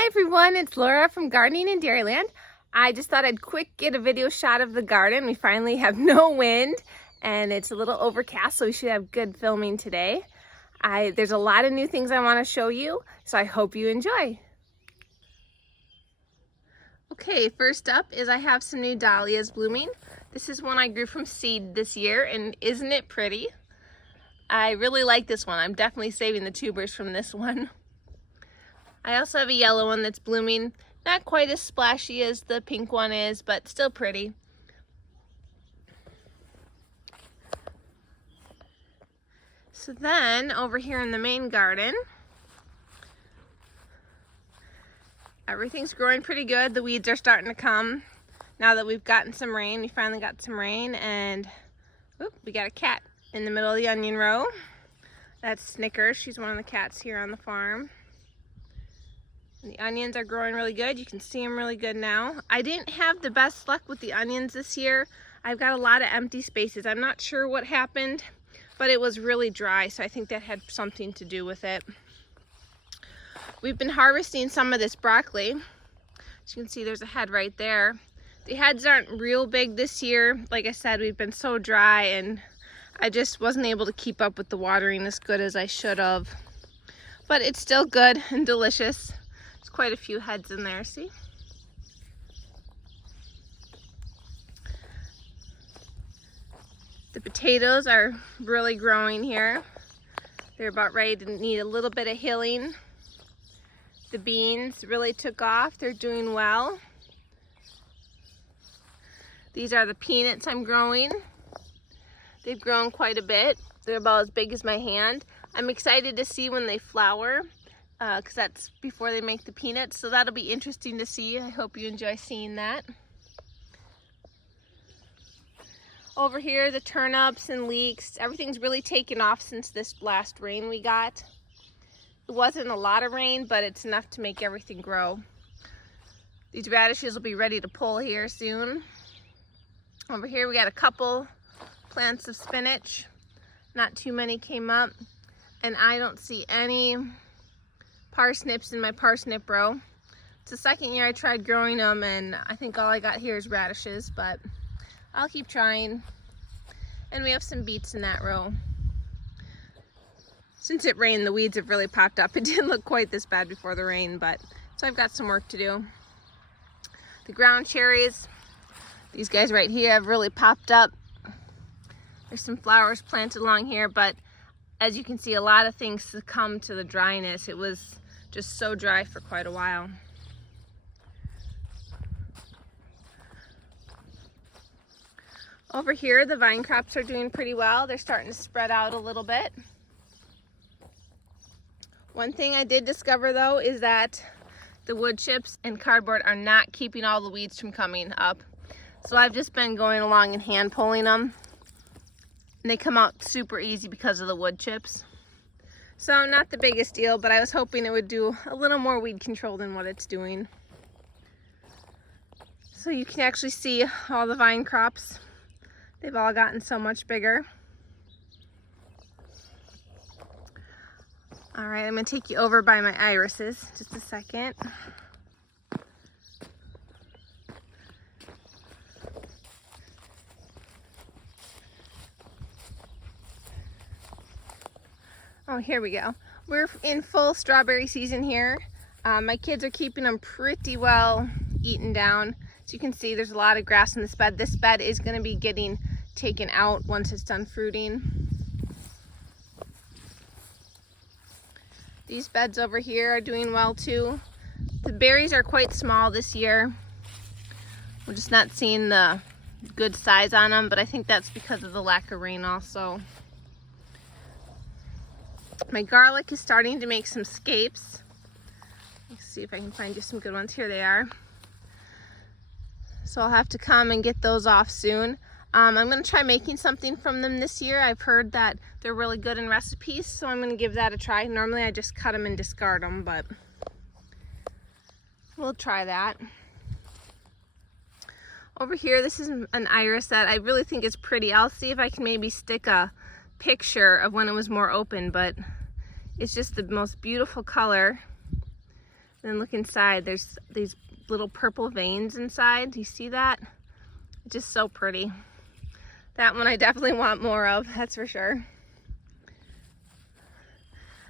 Hi everyone, it's Laura from Gardening in Dairyland. I just thought I'd quick get a video shot of the garden. We finally have no wind and it's a little overcast, so we should have good filming today. There's a lot of new things I want to show you, so I hope you enjoy. Okay, first up is I have some new dahlias blooming. This is one I grew from seed this year, and isn't it pretty? I really like this one. I'm definitely saving the tubers from this one. I also have a yellow one that's blooming. Not quite as splashy as the pink one is, but still pretty. So then, over here in the main garden, everything's growing pretty good. The weeds are starting to come now that we've gotten some rain. We finally got some rain, and we got a cat in the middle of the onion row. That's Snickers. She's one of the cats here on the farm. And the onions are growing really good. You can see them really good now. I didn't have the best luck with the onions this year. I've got a lot of empty spaces. I'm not sure what happened, but it was really dry, so I think that had something to do with it. We've been harvesting some of this broccoli. As you can see, there's a head right there. The heads aren't real big this year. Like I said, we've been so dry, and I just wasn't able to keep up with the watering as good as I should have. But it's still good and delicious. There's quite a few heads in there, see? The potatoes are really growing here. They're about ready to need a little bit of hilling. The beans really took off. They're doing well. These are the peanuts I'm growing. They've grown quite a bit. They're about as big as my hand. I'm excited to see when they flower, because that's before they make the peanuts, so that'll be interesting to see. I hope you enjoy seeing that. Over here, the turnips and leeks, everything's really taken off since this last rain we got. It wasn't a lot of rain, but it's enough to make everything grow. These radishes will be ready to pull here soon. Over here we got a couple plants of spinach. Not too many came up, and I don't see any parsnips in my parsnip row. It's the second year I tried growing them, and I think all I got here is radishes, but I'll keep trying. And we have some beets in that row. Since it rained, the weeds have really popped up. It didn't look quite this bad before the rain, but so I've got some work to do. The ground cherries, these guys right here have really popped up. There's some flowers planted along here, but as you can see, a lot of things succumb to the dryness. It was just so dry for quite a while. Over here, the vine crops are doing pretty well. They're starting to spread out a little bit. One thing I did discover though is that the wood chips and cardboard are not keeping all the weeds from coming up. So I've just been going along and hand pulling them. And they come out super easy because of the wood chips. So not the biggest deal, but I was hoping it would do a little more weed control than what it's doing. So you can actually see all the vine crops. They've all gotten so much bigger. All right, I'm gonna take you over by my irises, just a second. Oh, here we go. We're in full strawberry season here. My kids are keeping them pretty well eaten down. As you can see, there's a lot of grass in this bed. This bed is going to be getting taken out once it's done fruiting. These beds over here are doing well too. The berries are quite small this year. We're just not seeing the good size on them, but I think that's because of the lack of rain also. My garlic is starting to make some scapes. Let's see if I can find you some good ones. Here they are. So I'll have to come and get those off soon. I'm going to try making something from them this year. I've heard that they're really good in recipes, so I'm going to give that a try. Normally I just cut them and discard them, but we'll try that. Over here, this is an iris that I really think is pretty. I'll see if I can maybe stick a picture of when it was more open, but it's just the most beautiful color. Then look inside, there's these little purple veins inside. Do you see that? It's just so pretty. That one I definitely want more of, that's for sure.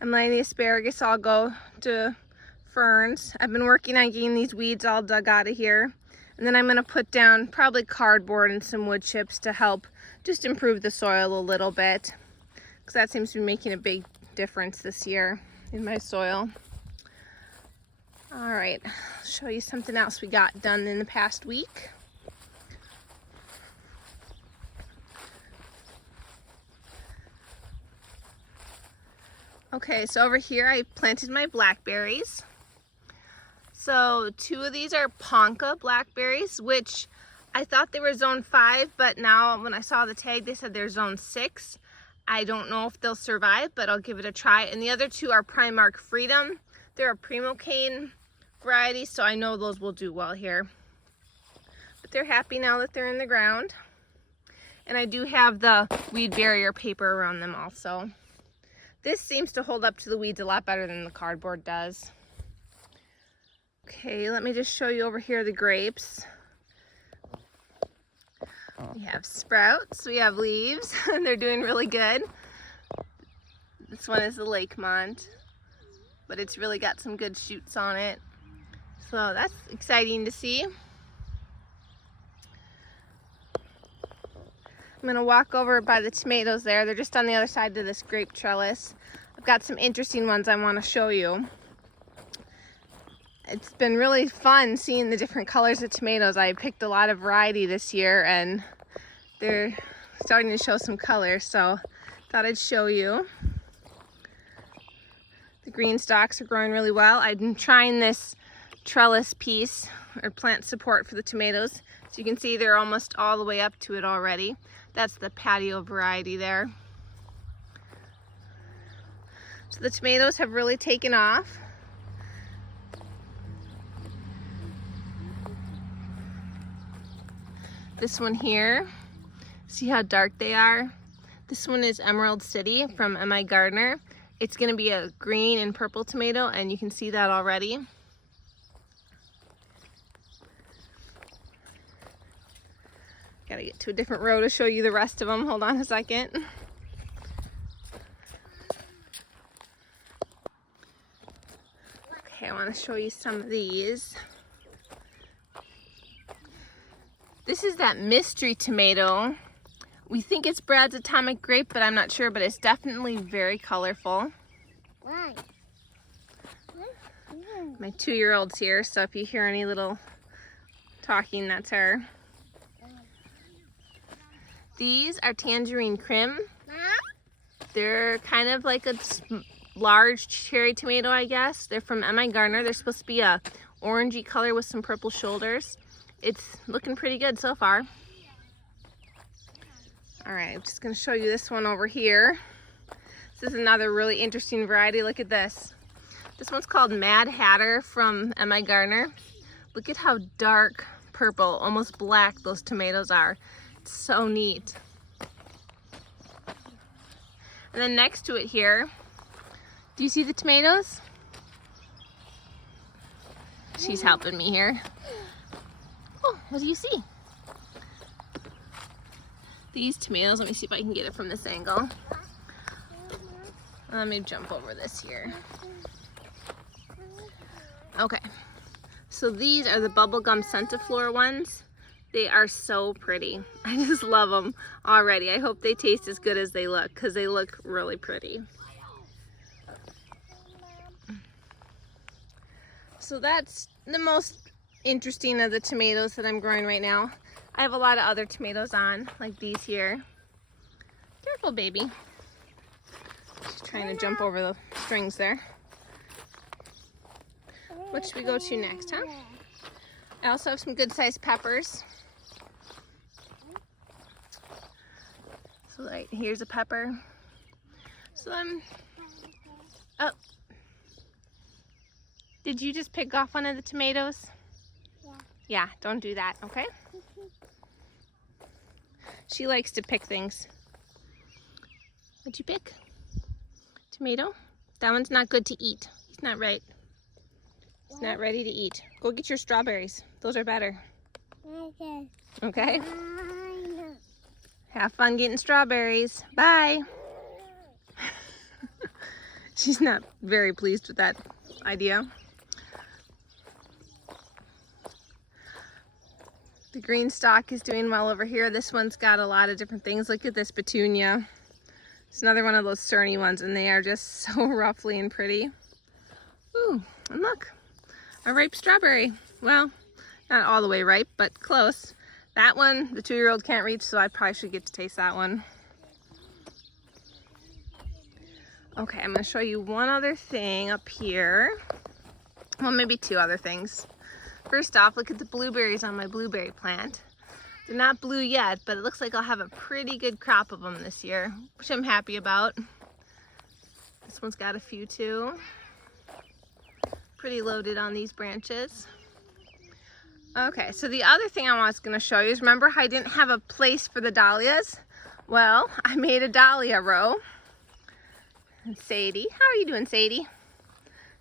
I'm letting the asparagus all go to ferns. I've been working on getting these weeds all dug out of here. And then I'm gonna put down probably cardboard and some wood chips to help just improve the soil a little bit, because that seems to be making a big difference this year in my soil. All right, I'll show you something else we got done in the past week. Okay, so over here I planted my blackberries. So 2 of these are Ponca blackberries, which I thought they were zone 5, but now when I saw the tag, they said they're zone 6. I don't know if they'll survive, but I'll give it a try. And the other 2 are Primark Freedom. They're a Primocane variety, so I know those will do well here. But they're happy now that they're in the ground. And I do have the weed barrier paper around them also. This seems to hold up to the weeds a lot better than the cardboard does. Okay, let me just show you over here the grapes. We have sprouts, we have leaves, and they're doing really good. This one is the Lakemont, but it's really got some good shoots on it. So that's exciting to see. I'm gonna walk over by the tomatoes there. They're just on the other side of this grape trellis. I've got some interesting ones I wanna show you. It's been really fun seeing the different colors of tomatoes. I picked a lot of variety this year and they're starting to show some color, so thought I'd show you. The green stalks are growing really well. I've been trying this trellis piece or plant support for the tomatoes. So you can see they're almost all the way up to it already. That's the patio variety there. So the tomatoes have really taken off. This one here, see how dark they are? This one is Emerald City from M.I. Gardner. It's gonna be a green and purple tomato, and you can see that already. Gotta get to a different row to show you the rest of them. Hold on a second. Okay, I wanna show you some of these. This is that mystery tomato. We think it's Brad's Atomic Grape, but I'm not sure, but it's definitely very colorful. Why? My 2-year-old's here, so if you hear any little talking, that's her. These are Tangerine Crim. They're kind of like a large cherry tomato, I guess. They're from M.I. Gardner. They're supposed to be a orangey color with some purple shoulders. It's looking pretty good so far. All right, I'm just gonna show you this one over here. This is another really interesting variety. Look at this. This one's called Mad Hatter from M.I. Gardner. Look at how dark purple, almost black those tomatoes are. It's so neat. And then next to it here, do you see the tomatoes? She's helping me here. Oh, what do you see? These tomatoes, let me see if I can get it from this angle. Let me jump over this here. Okay, so these are the Bubblegum Centiflora ones. They are so pretty. I just love them already. I hope they taste as good as they look, because they look really pretty. So that's the most interesting of the tomatoes that I'm growing right now. I have a lot of other tomatoes on, like these here. Careful, baby. She's trying to jump over the strings there. What should we go to next, huh? I also have some good sized peppers. So right here's a pepper. So oh. Did you just pick off one of the tomatoes? Yeah. Yeah, don't do that, okay? She likes to pick things. What'd you pick? Tomato? That one's not good to eat. It's not right. It's not ready to eat. Go get your strawberries. Those are better. Okay. Okay? Bye. Have fun getting strawberries. Bye. She's not very pleased with that idea. The green stalk is doing well over here. This one's got a lot of different things. Look at this petunia. It's another one of those Cerny ones, and they are just so ruffly and pretty. Ooh, and look, a ripe strawberry. Well, not all the way ripe, but close. That one, the 2-year-old can't reach, so I probably should get to taste that one. Okay, I'm gonna show you one other thing up here. Well, maybe 2 other things. First off, look at the blueberries on my blueberry plant. They're not blue yet, but it looks like I'll have a pretty good crop of them this year, which I'm happy about. This one's got a few too. Pretty loaded on these branches. Okay, so the other thing I was going to show you is, remember how I didn't have a place for the dahlias? Well, I made a dahlia row. And Sadie, how are you doing, Sadie?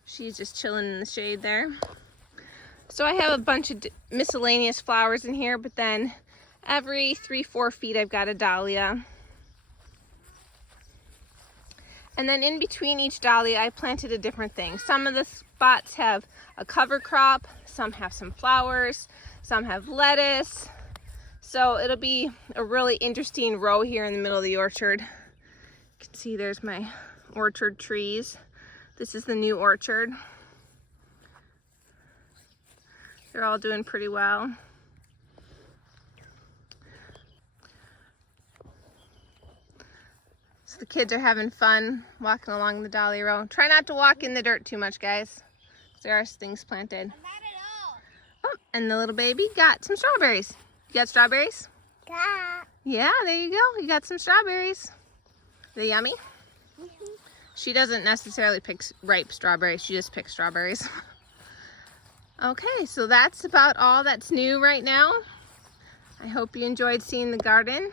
She's just chilling in the shade there. So I have a bunch of miscellaneous flowers in here, but then every 3-4 feet I've got a dahlia. And then in between each dahlia I planted a different thing. Some of the spots have a cover crop, some have some flowers, some have lettuce. So it'll be a really interesting row here in the middle of the orchard. You can see there's my orchard trees. This is the new orchard. They're all doing pretty well. So the kids are having fun walking along the dahlia row. Try not to walk in the dirt too much, guys. There are things planted. Not at all. Oh, and the little baby got some strawberries. You got strawberries? Got. Yeah, there you go. You got some strawberries. They yummy? She doesn't necessarily pick ripe strawberries. She just picks strawberries. Okay, so that's about all that's new right now. I hope you enjoyed seeing the garden.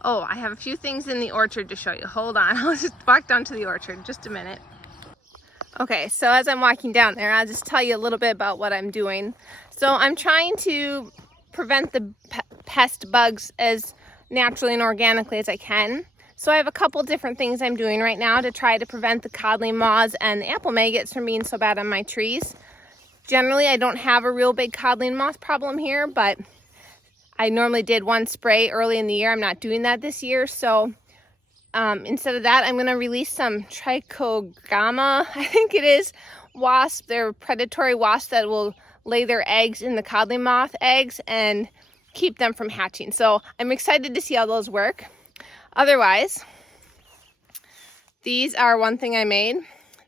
Oh, I have a few things in the orchard to show you. Hold on, I'll just walk down to the orchard just a minute. Okay, so as I'm walking down there, I'll just tell you a little bit about what I'm doing. So I'm trying to prevent the pest bugs as naturally and organically as I can. So I have a couple different things I'm doing right now to try to prevent the codling moths and the apple maggots from being so bad on my trees. Generally, I don't have a real big codling moth problem here, but I normally did one spray early in the year. I'm not doing that this year, so instead of that, I'm going to release some trichogramma, I think it is, wasp. They're predatory wasps that will lay their eggs in the codling moth eggs and keep them from hatching. So I'm excited to see how those work. Otherwise, these are one thing I made.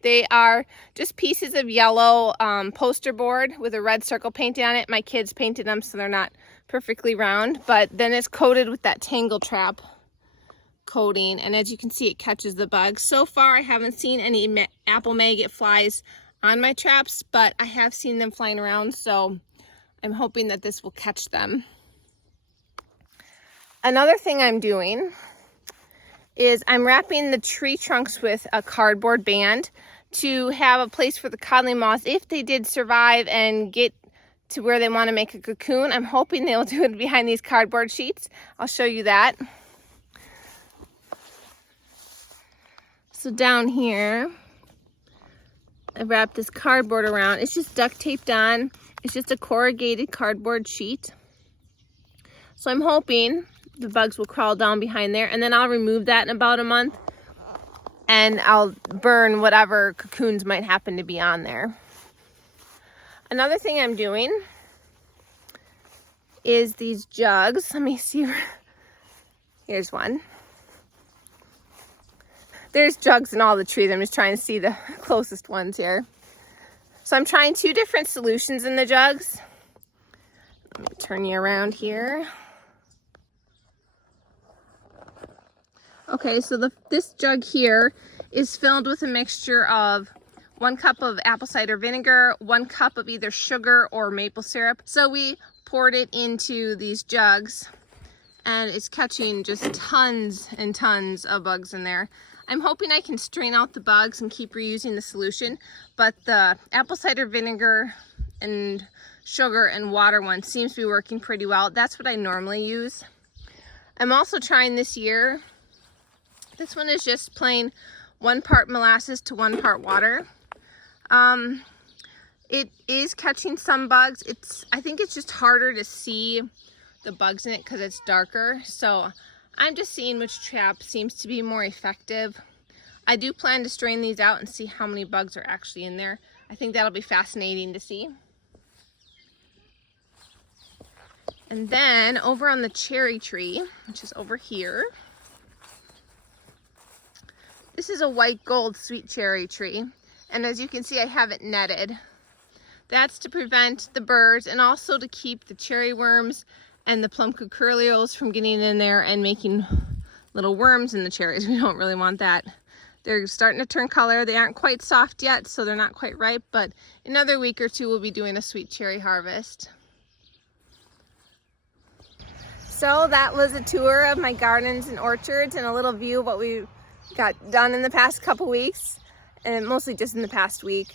They are just pieces of yellow poster board with a red circle painted on it. My kids painted them so they're not perfectly round, but then it's coated with that Tangle Trap coating, and as you can see, it catches the bugs. So far, I haven't seen any apple maggot flies on my traps, but I have seen them flying around, so I'm hoping that this will catch them. Another thing I'm doing is I'm wrapping the tree trunks with a cardboard band to have a place for the codling moths if they did survive and get to where they want to make a cocoon. I'm hoping they'll do it behind these cardboard sheets. I'll show you that. So down here, I wrapped this cardboard around. It's just duct taped on. It's just a corrugated cardboard sheet. So I'm hoping the bugs will crawl down behind there, and then I'll remove that in about a month, and I'll burn whatever cocoons might happen to be on there. Another thing I'm doing is these jugs. Let me see. Here's one. There's jugs in all the trees. I'm just trying to see the closest ones here. So I'm trying 2 different solutions in the jugs. Let me turn you around here. Okay, so this jug here is filled with a mixture of 1 cup of apple cider vinegar, 1 cup of either sugar or maple syrup. So we poured it into these jugs, and it's catching just tons and tons of bugs in there. I'm hoping I can strain out the bugs and keep reusing the solution, but the apple cider vinegar and sugar and water one seems to be working pretty well. That's what I normally use. I'm also trying this year, this one is just plain 1 part molasses to 1 part water. It is catching some bugs. I think it's just harder to see the bugs in it because it's darker. So I'm just seeing which trap seems to be more effective. I do plan to strain these out and see how many bugs are actually in there. I think that'll be fascinating to see. And then over on the cherry tree, which is over here, this is a white gold sweet cherry tree. And as you can see, I have it netted. That's to prevent the birds and also to keep the cherry worms and the plum cucurleos from getting in there and making little worms in the cherries. We don't really want that. They're starting to turn color. They aren't quite soft yet, so they're not quite ripe, but in another week or two, we'll be doing a sweet cherry harvest. So that was a tour of my gardens and orchards and a little view of what we got done in the past couple weeks, and mostly just in the past week.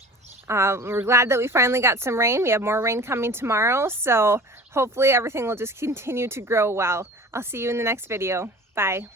We're glad that we finally got some rain. We have more rain coming tomorrow, so hopefully everything will just continue to grow well. I'll see you in the next video. Bye.